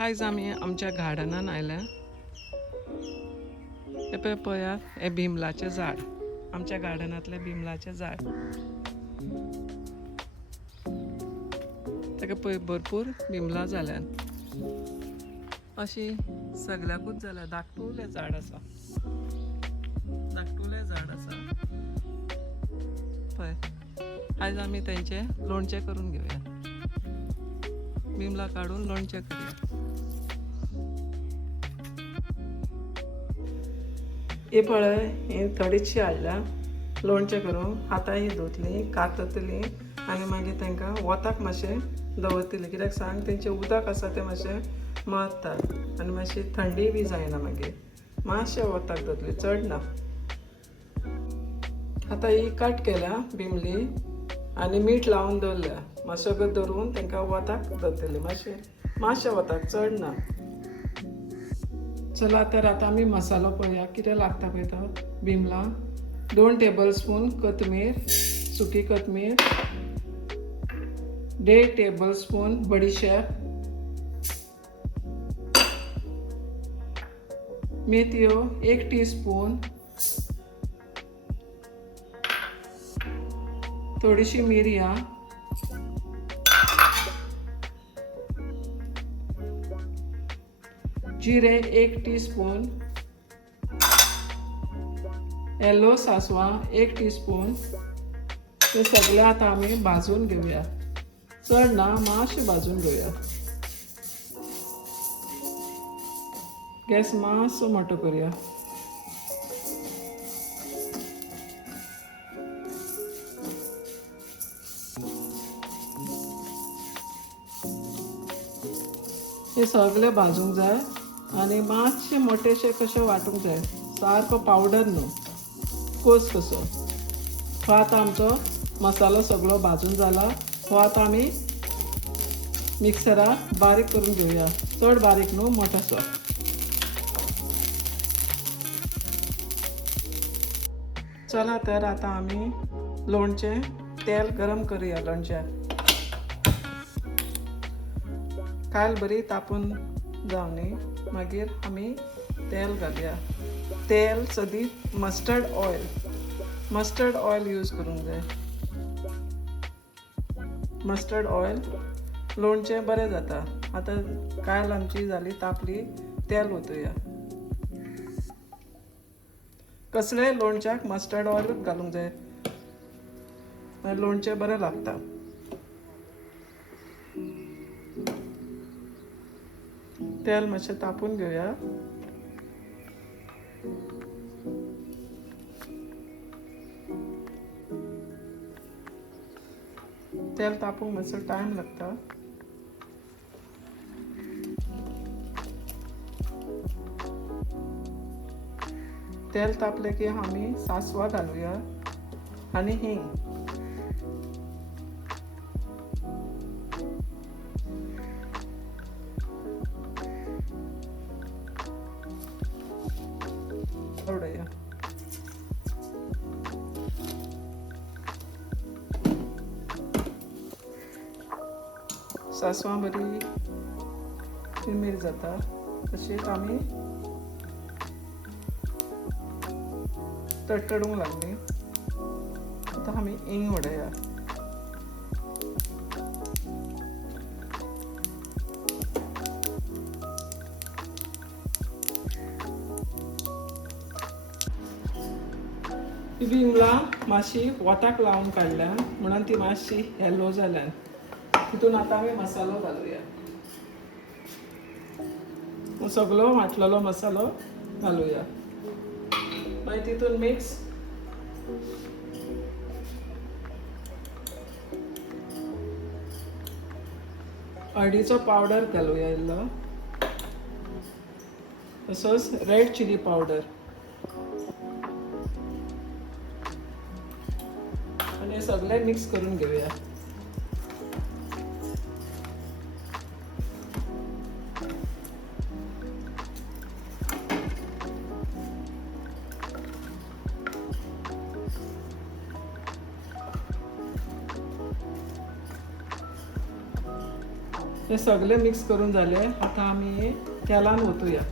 आयज आमी आमच्या गार्डनान आयल्या. हे पळय पळयात, हे बिमलाचें झाड. आमच्या गार्डनांतलें बिमलाचें झाड. ताका पळय भरपूर बिमलां जाल्यात. अशी सगल्याकूच जाल्या. धाकटुलें झाड आसा. धाकटुलें झाड आसा. पळय, आयज आमी तेंचें लोणचें करून घेवया. बिमलां काडून लोणचें करूया. ही पळय, ही थोडीशी हाडल्या लोणचें करूंक. आतां ही धुतलीं, काततलीं आनी मागीर तांकां वताक मातशें दवरतलीं. कित्याक सांग, तेंचें उदक आसा तें मातशें मरता आनी मातशी थंडी बी जायना. मागीर मातशें वताक दवरतलीं, चड ना. आतां ही कट केल्या बिमली आनी मीठ लावन दवरल्या. मातसो दवरून तांकां वताक दवरतलीं. मातशें वताक, चड ना. चला तर आतां आमी मसालो पळोवया कितें लागता पळय तो. बिमलां 2 टेबलस्पून कोथमीर, सुकी कोथमीर, 1.5 टेबलस्पून बडिशेप, मेथयो 1 टीस्पून, थोडीशी मिरयां, जिरे 1 टीस्पून, येलो सासवां 1 टीस्पून. ते सगळे आतां आमी भाजून घेवया. चड ना, मातशें भाजून घेवया. गॅस मातसो मोठो करुया. हे सगळे भाजूंक जाय आनी मातशें मोठेशें कशें वांटूंक जाय. सारको पावडर न्हू, कोस कसो. हो आतां आमचो मसालो सगळो भाजून जाला. हो आतां आमी मिक्सराक बारीक करून घेवया. चड बारीक न्हू, मोठोसो. चला तर आतां आमी लोणचें तेल गरम करुया. लोणच्याक कायल बरी तापून जावनी. मागीर आमी तेल घालया. तेल सदीं मस्टर्ड ऑयल यूज करूंक जाय. मस्टर्ड ऑयल लोणचें बरें जाता. आतां कायल आमची जाली तापली, तेल ओतुया. कसलेय लोणच्याक मस्टर्ड ऑयलूच घालूंक जाय, मागीर लोणचें बरें लागता. तेल मातशें तापून घेवया. तेल तापूंक मातसो टायम लागता. तेल तापलें की आमी सासवां घालुया आनी हिंग. उडया. सासवां बरी निमीर जाता. तशीच आमी तडतडूंक लागली. आतां आमी हिंग उडया. ही बिमलां मातशी वताक लावन काडल्या म्हणून ती मातशी येलो जाल्या. तितून आतां आमी मसालो घालुया. सगळो वांटलेलो मसालो घालुया. मागीर तितून मिक्स हळदीचो पावडर घालुया इल्लो. तसोच रेड चिली पावडर आनी सगळें मिक्स करून घेवया. ते सगळे मिक्स करून झाले. आता आम्ही तेलान ओतूया.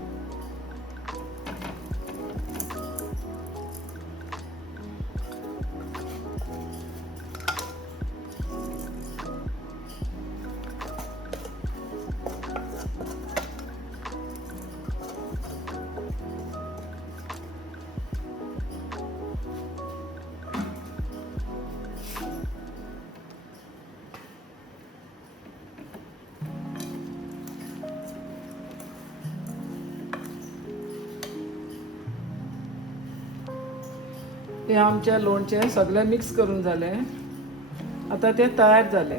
हे आमचे लोणचे सगळे मिक्स करून झाले. आता ते तयार झाले.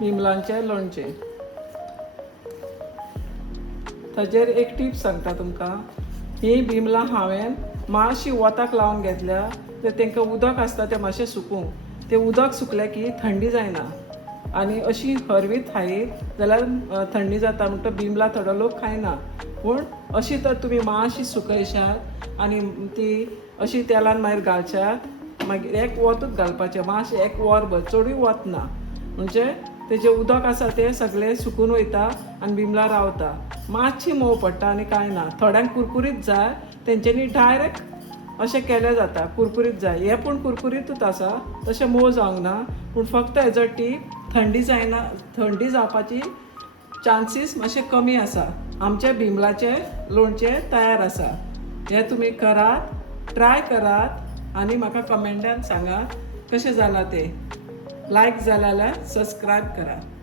बिमलांचे लोणचे. ताजेर एक टीप सांगता तुमकां. ही बिमलां हांवें मातशी वताक लावन घेतल्या. ते तांकां उदक आसता तें मातशें सुकूंक. ते उदक सुकलें की थंडी जायना. आनी अशी हरवीत खायत जाल्यार थंडी जाता म्हणटा बिमलां थोडो लोक खायना. पूण अशी तर तुमी मातशी सुकयशात आनी ती अशी तेलान मागीर घालशात. मागीर एक वतूच घालपाचें मातशें एक वरभर, चडूय वत ना. म्हणजे तेजें उदक आसा तें सगळें सुकून वयता आनी बिमलां रावता. मातशी मोव पडटा आनी कांय ना. थोड्यांक कुरकुरीत जाय तेंच्यांनी डायरेक्ट अशें केलें जाता. कुरकुरीत जाय हें पूण कुरकुरीतूच आसा, तशें मोव जावंक ना. पूण फक्त हेजो टीप थंडी जायना, थंडी जावपाची चान्सीस मातशे कमी आसा. आमचे बिमलाचे लोणचे तयार आसा. हे तुमी करात, ट्राय करात आनी म्हाका कमेंटान सांगात कशें जालां तें. लायक जाल्यार सबस्क्रायब करात.